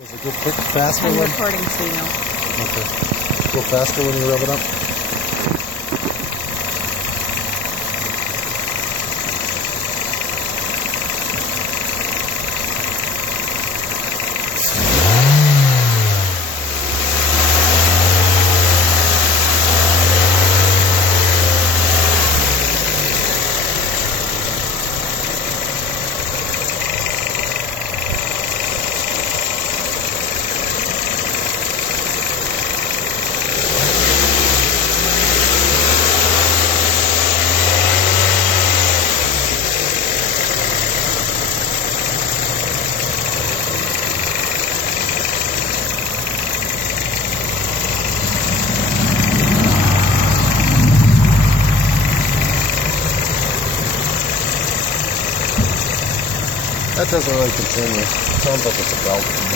Does it go quick, faster? I'm when- recording, so you know. Okay. Go faster when you rev it up? That doesn't really continue. It sounds like it's a belt.